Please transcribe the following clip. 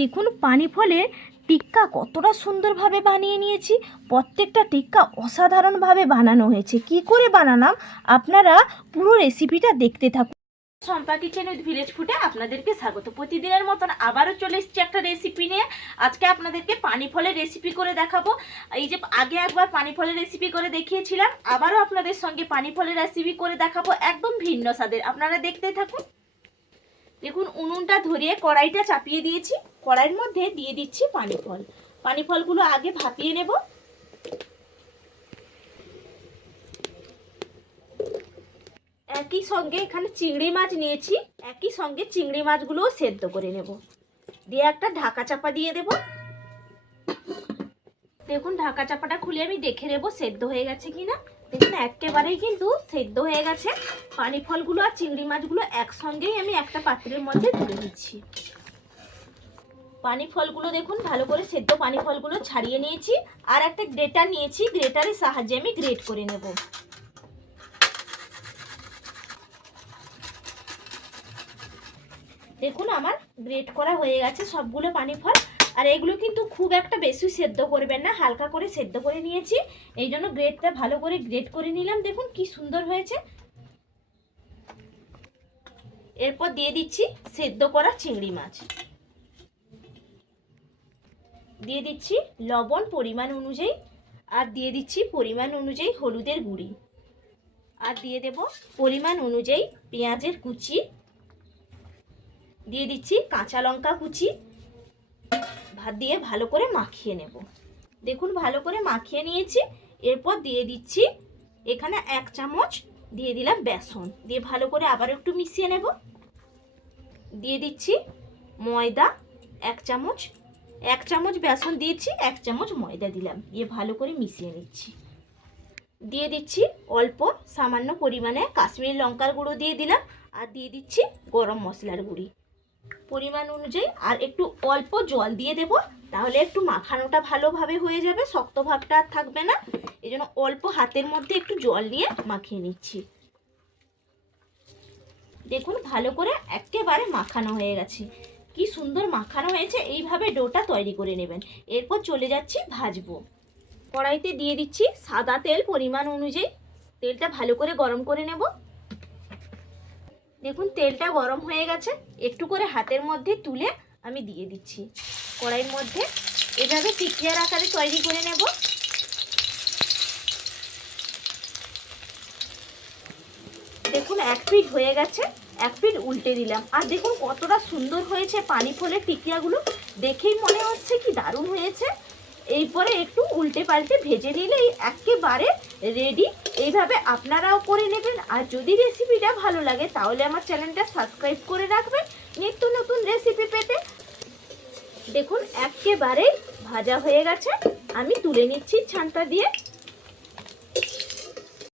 দেখুন পানিফলের টিক্কা কতটা সুন্দরভাবে বানিয়ে নিয়েছি। প্রত্যেকটা টিক্কা অসাধারণভাবে বানানো হয়েছে। কি করে বানালাম আপনারা পুরো রেসিপিটা দেখতে থাকুন। শম্পা কিচেন উইথ ভিলেজ ফুডে আপনাদেরকে স্বাগত। প্রতিদিনের মতন আবারও চলে এসেছি একটা রেসিপি নিয়ে। আজকে আপনাদেরকে পানিফলের রেসিপি করে দেখাবো। এই যে আগে একবার পানিফলের রেসিপি করে দেখিয়েছিলাম, আবারও আপনাদের সঙ্গে পানিফলের রেসিপি করে দেখাবো, একদম ভিন্ন স্বাদের। আপনারা দেখতে থাকুন। দেখুন উনুনটা ধরিয়ে কড়াইটা চাপিয়ে দিয়েছি। কড়াইয়ের মধ্যে দিয়ে দিচ্ছি পানিফল। পানিফলগুলো আগে ভাপিয়ে নেব। একই সঙ্গে এখানে চিংড়ি মাছ নিয়েছি, একই সঙ্গে চিংড়ি মাছগুলোও সেদ্ধ করে নেব। দিয়ে একটা ঢাকা চাপা দিয়ে দেব। দেখুন ঢাকা চাপাটা খুলে আমি দেখে নেব সেদ্ধ হয়ে গেছে কিনা। দেখুন একেবারেই কিন্তু সেদ্ধ হয়ে গেছে। পানিফলগুলো আর চিংড়ি মাছগুলো একসঙ্গেই আমি একটা পাত্রের মধ্যে তুলে দিচ্ছি। পানিফলগুলো দেখুন ভালো করে সেদ্ধ পানিফলগুলো ছাড়িয়ে নিয়েছি। আর একটা গ্রেটার নিয়েছি, গ্রেটারের সাহায্যে আমি গ্রেট করে নেব। দেখুন আমার গ্রেট করা হয়ে গেছে সবগুলো পানিফল। আর এগুলো কিন্তু খুব একটা বেশি সেদ্ধ করবেন না, হালকা করে সেদ্ধ করে নিয়েছি। এই জন্য গ্রেটটা ভালো করে গ্রেট করে নিলাম। দেখুন কি সুন্দর হয়েছে। এরপর দিয়ে দিচ্ছি সেদ্ধ করা চিংড়ি মাছ, দিয়ে দিচ্ছি লবণ পরিমাণ অনুযায়ী, আর দিয়ে দিচ্ছি পরিমাণ অনুযায়ী হলুদের গুঁড়ি, আর দিয়ে দেব পরিমাণ অনুযায়ী পেঁয়াজের কুচি, দিয়ে দিচ্ছি কাঁচা লঙ্কা কুচি। ভাত দিয়ে ভালো করে মাখিয়ে নেব। দেখুন ভালো করে মাখিয়ে নিয়েছি। এরপর দিয়ে দিচ্ছি এখানে 1 চামচ দিয়ে দিলাম বেসন, দিয়ে ভালো করে আবার একটু মিশিয়ে নেব। দিয়ে দিচ্ছি ময়দা 1 চামচ, 1 চামচ বেসন দিয়েছি, 1 চামচ ময়দা দিলাম, দিয়ে ভালো করে মিশিয়ে নিচ্ছি। দিয়ে দিচ্ছি অল্প সামান্য পরিমাণে কাশ্মীরি লঙ্কার গুঁড়ো দিয়ে দিলাম, আর দিয়ে দিচ্ছি গরম মশলার গুঁড়ি পরিমাণ অনুযায়ী, আর একটু অল্প জল দিয়ে দেব। তাহলে একটু মাখানোটা ভালোভাবে হয়ে যাবে, শক্ত ভাবটা আর থাকবে না। এই জন্য অল্প হাতের মধ্যে একটু জল নিয়ে মাখিয়ে নিচ্ছি। দেখুন ভালো করে একেবারে মাখানো হয়ে গেছে। কি সুন্দর মাখানো হয়েছে। এইভাবে ডোটা তৈরি করে নেবেন। এরপর চলে যাচ্ছি ভাজবো। কড়াইতে দিয়ে দিচ্ছি সাদা তেল পরিমাণ অনুযায়ী। তেলটা ভালো করে গরম করে নেব। দেখুন তেলটা গরম হয়ে গেছে। একটু করে হাতের মধ্যে তুলে আমি দিয়ে দিচ্ছি কড়াইয়ের মধ্যে। এভাবে টিকিয়ার আকারে তৈরি করে নেব। দেখুন 1 পিঠ হয়ে গেছে, 1 পিঠ উল্টে দিলাম। আর দেখুন কতটা সুন্দর হয়েছে পানিফলের টিকিয়াগুলো, দেখেই মনে হচ্ছে কি দারুণ হয়েছে। এরপরে একটু উল্টে পাল্টে ভেজে নিলেই একেবারে রেডি। এইভাবে আপনারাও করে নেবেন। আর যদি রেসিপিটা ভালো লাগে তাহলে আমার চ্যানেলটা সাবস্ক্রাইব করে রাখবেন নিত্য নতুন রেসিপি পেতে। দেখুন একেবারে ভাজা হয়ে গেছে, আমি তুলে নিচ্ছি ছানটা দিয়ে।